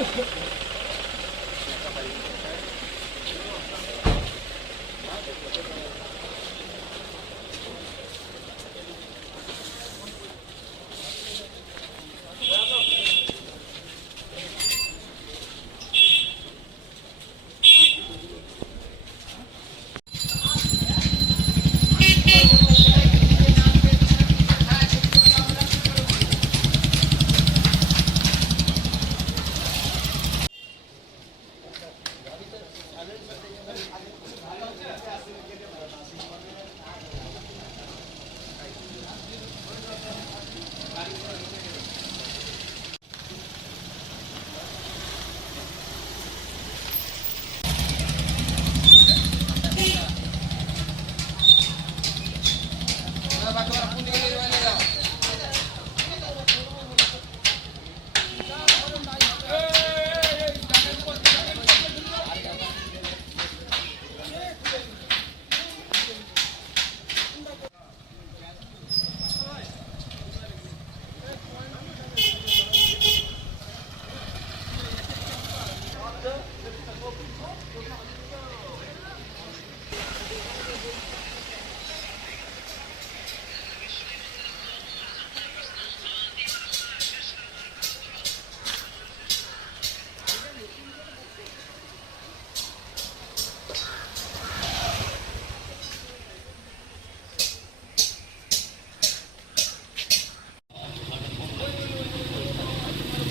Ha ha ha.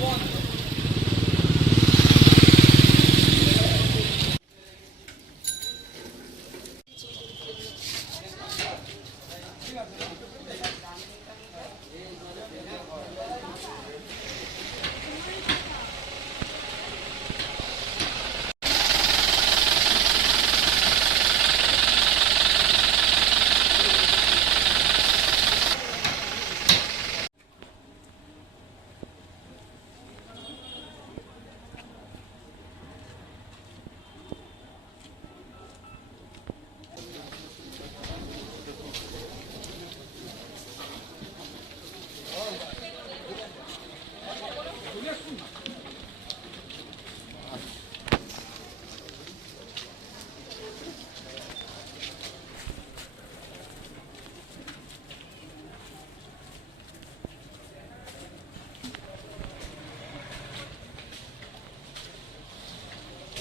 one.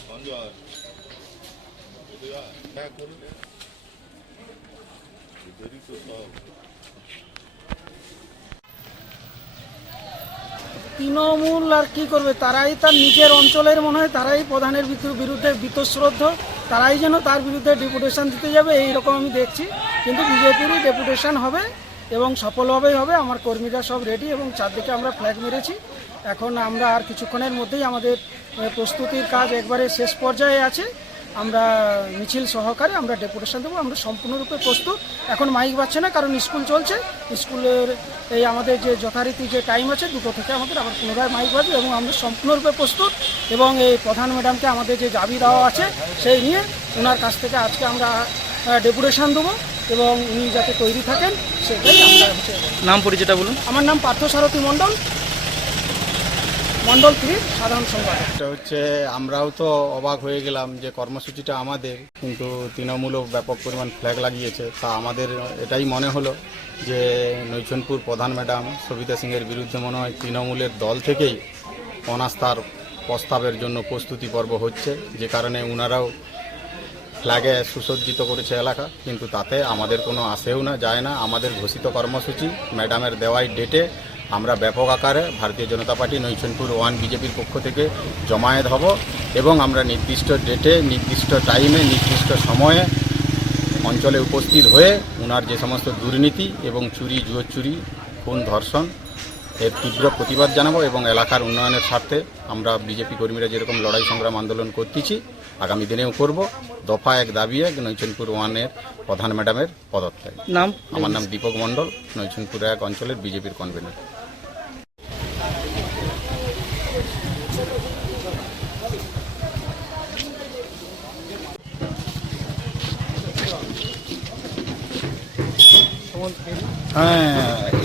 먼저 모두야 해야 꼬르네 이들이 또 싸우고 Trinamool আর কি করবে? তারাই তার নিজের অঞ্চলের মনে হয়, তারাই প্রধানের বিরুদ্ধে বীতশ্রদ্ধ। তারাই যেন তার বিরুদ্ধে ডেপুটেশন দিতে যাবে, এই রকম আমি দেখছি। কিন্তু বিজেপিরই ডেপুটেশন হবে এবং সফলভাবেই হবে। আমার কর্মীরা সব রেডি এবং চারদিকে আমরা ফ্ল্যাগ মেরেছি। এখন আমরা আর কিছুক্ষণের মধ্যেই আমাদের প্রস্তুতির কাজ একবারে শেষ পর্যায়ে আছে। আমরা মিছিল সহকারে আমরা ডেপুটেশন দেবো আমরা সম্পূর্ণরূপে প্রস্তুত। এখন মাইক বাজছে না কারণ স্কুল চলছে। স্কুলের এই আমাদের যে যথারীতি যে টাইম আছে দুটো থেকে আমাদের আবার পুনরায় মাইক বাজবে এবং আমরা সম্পূর্ণরূপে প্রস্তুত। এবং এই প্রধান ম্যাডামকে আমাদের যে দাবি দেওয়া আছে সেই নিয়ে ওনার কাছ থেকে আজকে আমরা ডেপুটেশন দেবো এবং উনি যাতে তৈরি থাকেন সেটাই আমরা নাম পরিচয়টা বলুন। আমার নাম পার্থ সারথী মণ্ডল। মণ্ডল থ্রি সাধারণ সম্পাদক। এটা হচ্ছে, আমরাও তো অবাক হয়ে গেলাম যে কর্মসূচিটা আমাদের, কিন্তু তৃণমূলও ব্যাপক পরিমাণ ফ্ল্যাগ লাগিয়েছে। তা আমাদের এটাই মনে হলো যে নৈচনপুর প্রধান ম্যাডাম সবিতা সিংয়ের বিরুদ্ধে মনে হয় তৃণমূলের দল থেকেই অনাস্থার প্রস্তাবের জন্য প্রস্তুতি পর্ব হচ্ছে। যে কারণে ওনারাও ফ্ল্যাগে সুসজ্জিত করেছে এলাকা, কিন্তু তাতে আমাদের কোনো আসেও না, যায় না। আমাদের ঘোষিত কর্মসূচি, ম্যাডামের দেওয়াই ডেটে আমরা ব্যাপক আকারে ভারতীয় জনতা পার্টি নৈচনপুর ওয়ান বিজেপির পক্ষ থেকে জমায়েত হব এবং আমরা নির্দিষ্ট ডেটে, নির্দিষ্ট টাইমে, নির্দিষ্ট সময়ে অঞ্চলে উপস্থিত হয়ে ওনার যে সমস্ত দুর্নীতি এবং চুরি জুয়ো চুরি খুন, ধর্ষণ এর তীব্র প্রতিবাদ জানাব এবং এলাকার উন্নয়নের স্বার্থে আমরা বিজেপি কর্মীরা যেরকম লড়াই সংগ্রাম আন্দোলন করতেছি আগামী দিনেও করব। দফা এক দাবি এক নৈচনপুর ওয়ানের প্রধান ম্যাডামের পদত্যাগ। নাম? আমার নাম দীপক মণ্ডল নৈচনপুর এক অঞ্চলের বিজেপির কনভেনর। হ্যাঁ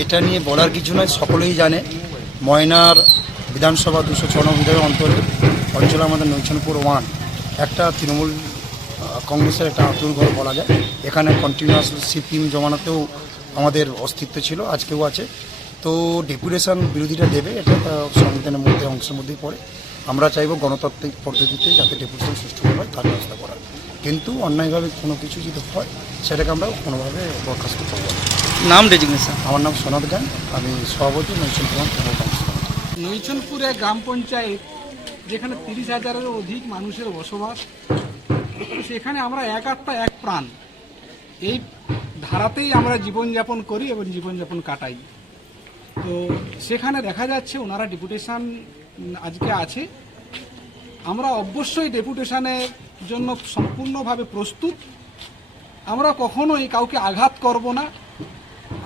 এটা নিয়ে বলার কিছু নয় সকলেই জানে। ময়নার বিধানসভা দুশো ছ নম্বর বিধায়ক অন্তরে অঞ্চল আমাদের নৈচনপুর ওয়ান। একটা তৃণমূল কংগ্রেসের একটা আতুর ঘর বলা যায়। এখানে কন্টিনিউয়াস সিপিএম জমানাতেও আমাদের অস্তিত্ব ছিল আজকেও আছে। তো ডেপুটেশন বিরোধীরা দেবে এটা সংবিধানের মধ্যে অংশের মধ্যেই পড়ে। আমরা চাইব গণতান্ত্রিক পদ্ধতিতে যাতে ডেপুটেশন সুষ্ঠুভাবে হয় তার ব্যবস্থা করার। কিন্তু অন্যায়ভাবে কোনো কিছু যদি হয় সেটাকে আমরা কোনোভাবে বরখাস্ত করব নাম ডেজিগনেশন আমার নাম সোনাদ গান আমি সভাপতি নৈচনপুর নৈচনপুরে গ্রাম পঞ্চায়েত যেখানে তিরিশ হাজারেরও অধিক মানুষের বসবাস, সেখানে আমরা এক আত্মা, এক প্রাণ। এই ধারাতেই আমরা জীবনযাপন করি এবং জীবনযাপন কাটাই। তো সেখানে দেখা যাচ্ছে ওনারা ডেপুটেশান আজকে আছে। আমরা অবশ্যই ডেপুটেশানের জন্য সম্পূর্ণভাবে প্রস্তুত। আমরা কখনোই কাউকে আঘাত করব না।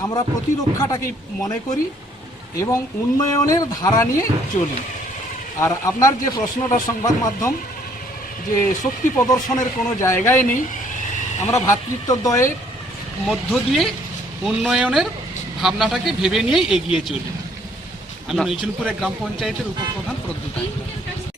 আমরা প্রতিরক্ষাটাকেই মনে করি এবং উন্নয়নের ধারা নিয়ে চলি। আর আপনার যে প্রশ্নটা সংবাদ মাধ্যম যে শক্তি প্রদর্শনের কোনো জায়গায় নেই আমরা ভ্রাতৃত্বদ্বয়ের মধ্য দিয়ে উন্নয়নের ভাবনাটাকে ভেবে নিয়েই এগিয়ে চলি আমি নৈচনপুরে গ্রাম পঞ্চায়েতের উপপ্রধান প্রদ্যুৎ আইক।